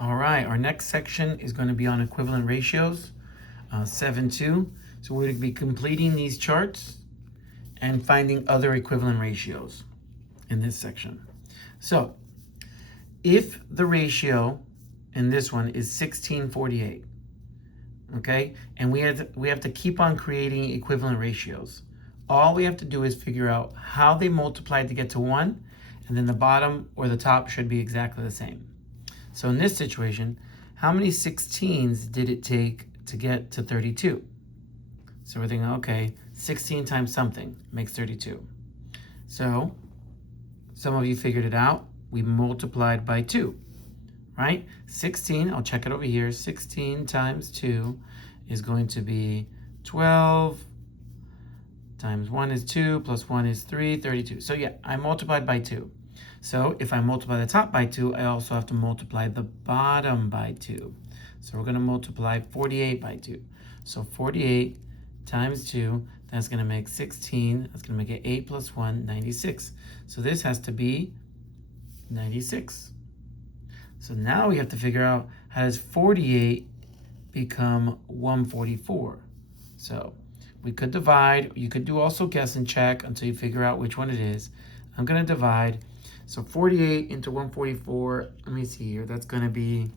All right, our next section is going to be on equivalent ratios, 7.2. So we're going to be completing these charts and finding other equivalent ratios in this section. So if the ratio in this one is 16:48, okay, and we have to keep on creating equivalent ratios. All we have to do is figure out how they multiplied to get to 1, and then the bottom or the top should be exactly the same. So in this situation, how many 16s did it take to get to 32? So we're thinking, okay, 16 times something makes 32. So some of you figured it out. We multiplied by 2, right? 16, I'll check it over here. 16 times 2 is going to be 12 times 1 is 2 plus 1 is 3, 32. So yeah, I multiplied by 2. So if I multiply the top by 2, I also have to multiply the bottom by 2. So we're going to multiply 48 by 2. So 48 times 2, that's going to make 16. That's going to make it 8 plus 1, 96. So this has to be 96. So now we have to figure out, how does 48 become 144? So we could divide. You could do also guess and check until you figure out which one it is. I'm going to divide. So 48 into 144, let me see here. That's going to be,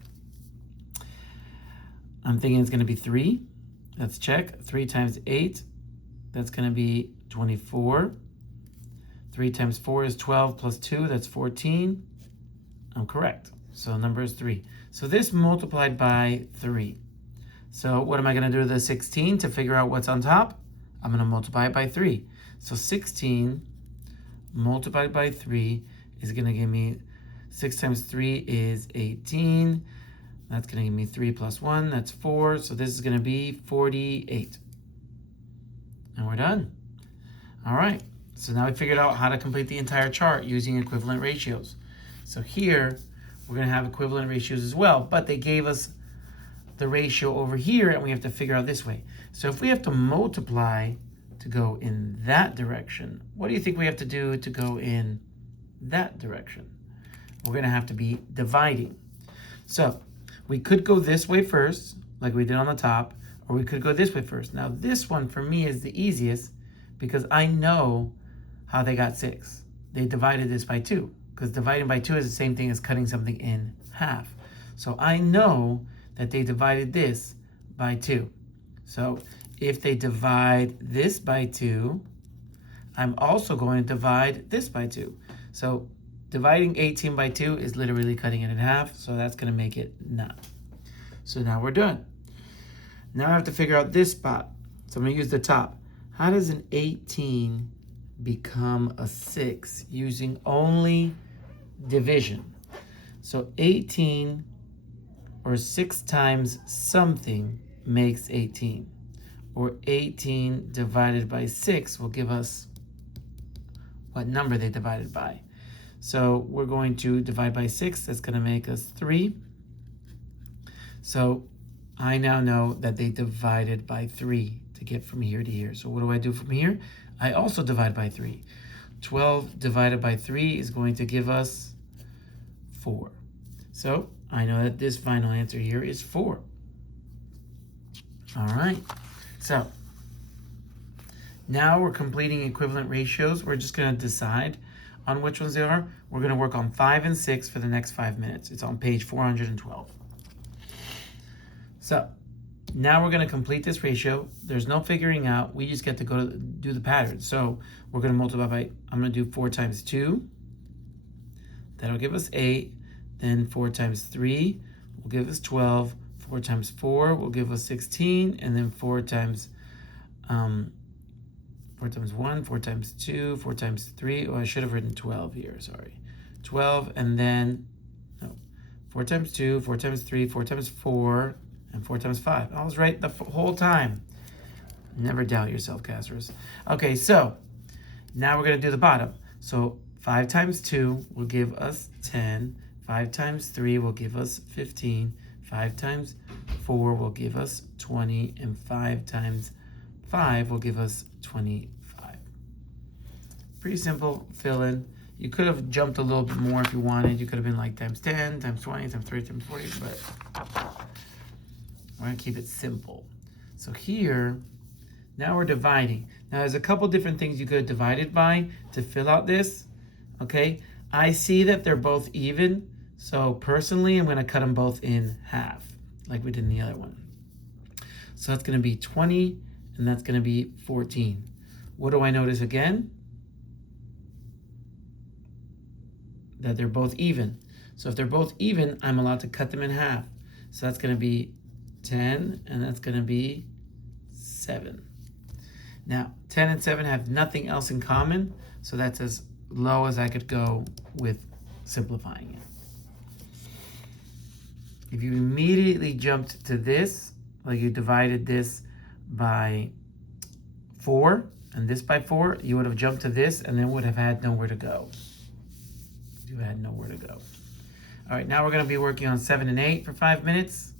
I'm thinking it's going to be 3. Let's check. 3 times 8, that's going to be 24. 3 times 4 is 12 plus 2, that's 14. I'm correct. So the number is 3. So this multiplied by 3. So what am I going to do to the 16 to figure out what's on top? I'm going to multiply it by 3. So 16 multiplied by 3 is going to give me, 6 times 3 is 18. That's going to give me 3 plus 1, that's 4. So this is going to be 48. And we're done. All right. So now we figured out how to complete the entire chart using equivalent ratios. So here, we're going to have equivalent ratios as well, but they gave us the ratio over here, and we have to figure out this way. So if we have to multiply to go in that direction, what do you think we have to do to go in that direction? We're going to have to be dividing. So we could go this way first, like we did on the top, or we could go this way first. Now this one for me is the easiest because I know how they got 6. They divided this by 2, because dividing by 2 is the same thing as cutting something in half. So I know that they divided this by 2. So if they divide this by 2, I'm also going to divide this by 2. So dividing 18 by 2 is literally cutting it in half, so that's going to make it 9. So now we're done. Now I have to figure out this spot. So I'm going to use the top. How does an 18 become a 6 using only division? So 18 or 6 times something makes 18. Or 18 divided by 6 will give us what number they divided by. So we're going to divide by 6. That's going to make us 3. So I now know that they divided by 3 to get from here to here. So what do I do from here? I also divide by 3. 12 divided by 3 is going to give us 4. So I know that this final answer here is 4. All right. So now we're completing equivalent ratios. We're just going to decide on which ones they are. We're going to work on 5 and 6 for the next 5 minutes. It's on page 412. So now we're going to complete this ratio. There's no figuring out. We just get to go to do the pattern. So we're going to multiply by, I'm going to do 4 times 2. That'll give us 8. Then 4 times 3 will give us 12. 4 times 4 will give us 16. And then 4 times 1, 4 times 2, 4 times 3. Oh, I should have written 12 here, sorry. 12, and then, no, 4 times 2, 4 times 3, 4 times 4, and 4 times 5. I was right the whole time. Never doubt yourself, Casseres. Okay, so now we're going to do the bottom. So 5 times 2 will give us 10. 5 times 3 will give us 15. 5 times 4 will give us 20. And 5 times 5 will give us 25. Pretty simple fill in. You could have jumped a little bit more if you wanted. You could have been like times 10, times 20, times 30, times 40, but we're gonna keep it simple. So here, now we're dividing. Now there's a couple different things you could have divided by to fill out this, okay? I see that they're both even, so personally I'm gonna cut them both in half, like we did in the other one. So that's gonna be 20, and that's gonna be 14. What do I notice again? That they're both even. So if they're both even, I'm allowed to cut them in half. So that's gonna be 10, and that's gonna be 7. Now, 10 and 7 have nothing else in common, so that's as low as I could go with simplifying it. If you immediately jumped to this, like you divided this by 4 and this by 4, you would have jumped to this and then would have had nowhere to go. You had nowhere to go. All right, now we're going to be working on 7 and 8 for 5 minutes.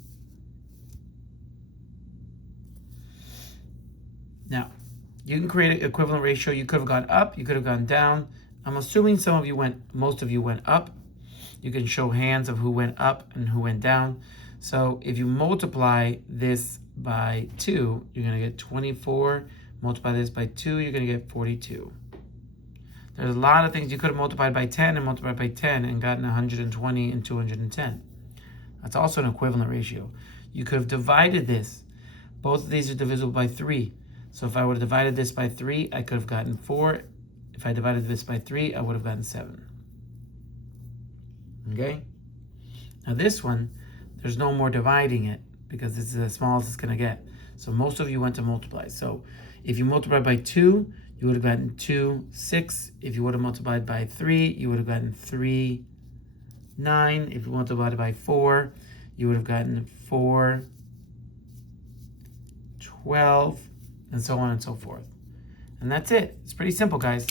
Now, you can create an equivalent ratio. You could have gone up, you could have gone down. I'm assuming most of you went up. You can show hands of who went up and who went down. So if you multiply this by 2, you're going to get 24. Multiply this by 2, you're going to get 42. There's a lot of things you could have multiplied by 10 and multiplied by 10 and gotten 120 and 210. That's also an equivalent ratio. You could have divided this. Both of these are divisible by 3. So if I would have divided this by 3, I could have gotten 4. If I divided this by 3, I would have gotten 7. Okay? Now this one, there's no more dividing it because this is as small as it's going to get. So most of you went to multiply. So if you multiply by 2, you would have gotten 2, 6. If you would have multiplied by 3, you would have gotten 3, 9. If you multiplied by 4, you would have gotten 4, 12, and so on and so forth. And that's it. It's pretty simple, guys.